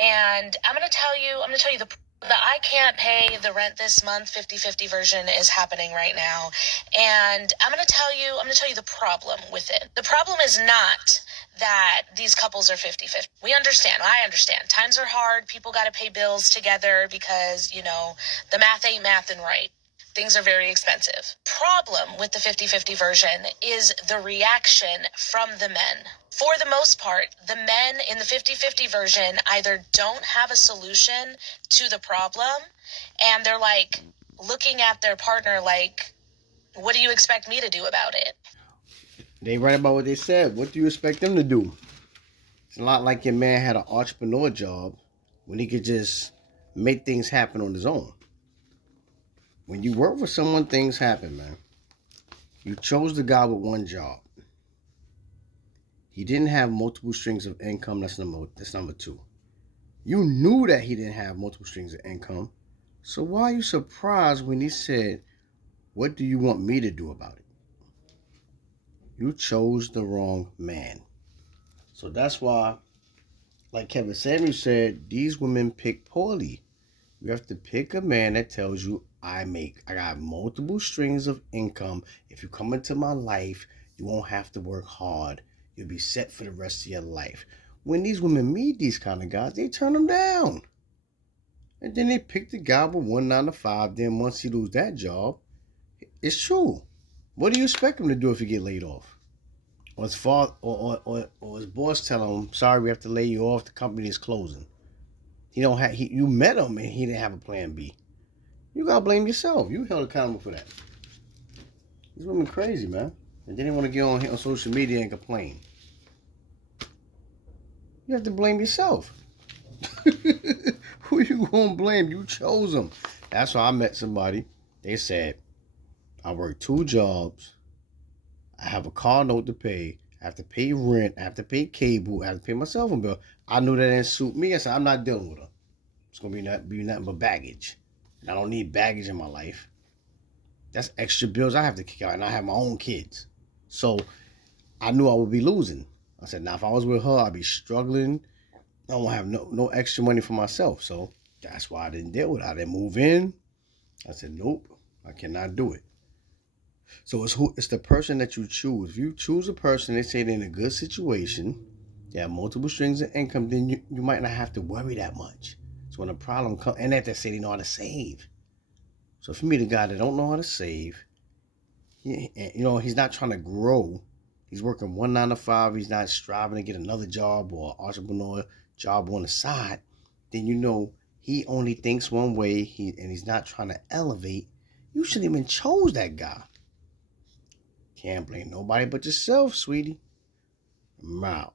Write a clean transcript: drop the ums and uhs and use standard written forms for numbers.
And I'm going to tell you the I can't pay the rent this month 50-50 version is happening right now. And I'm going to tell you the problem with it. The problem is not that these couples are 50-50. I understand. Times are hard. People got to pay bills together because, the math ain't mathin' right. Things are very expensive. Problem with the 50-50 version is the reaction from the men. For the most part, the men in the 50-50 version either don't have a solution to the problem, and they're like looking at their partner like, what do you expect me to do about it? They right about what they said. What do you expect them to do? It's a lot like your man had an entrepreneur job when he could just make things happen on his own. When you work for someone, things happen, man. You chose the guy with one job. He didn't have multiple strings of income. That's number two. You knew that he didn't have multiple strings of income. So why are you surprised when he said, "What do you want me to do about it?" You chose the wrong man. So that's why, like Kevin Samuels said, these women pick poorly. You have to pick a man that tells you, I got multiple strings of income. If you come into my life, you won't have to work hard. You'll be set for the rest of your life. When these women meet these kind of guys, they turn them down. And then they pick the guy with 1 9 to 5. Then once he lose that job, it's true. What do you expect him to do if he get laid off? Or his father, or his boss tell him, "Sorry, we have to lay you off. The company is closing." He don't have. You met him and he didn't have a plan B. You gotta blame yourself. You held accountable for that. These women crazy, man. And then they want to get on social media and complain. You have to blame yourself. Who you gonna blame? You chose them. That's why I met somebody. They said, "I work 2 jobs. I have a car note to pay. I have to pay rent. I have to pay cable. I have to pay my cell phone bill." I knew that didn't suit me. I said, "I'm not dealing with her. It's gonna be nothing but baggage, and I don't need baggage in my life. That's extra bills I have to kick out, and I have my own kids." So I knew I would be losing. I said, "Now if I was with her, I'd be struggling. I won't have no extra money for myself." So that's why I didn't deal with it. I didn't move in. I said, "Nope, I cannot do it." So it's the person that you choose. If you choose a person, they say they're in a good situation, they have multiple strings of income, then you might not have to worry that much. So when a problem comes, and that they say they know how to save. So if you meet a guy that don't know how to save, he's not trying to grow. He's working 1 9 to 5. He's not striving to get another job or entrepreneur job on the side. Then he only thinks one way. He's not trying to elevate. You shouldn't even chose that guy. Can't blame nobody but yourself, sweetie. I'm out.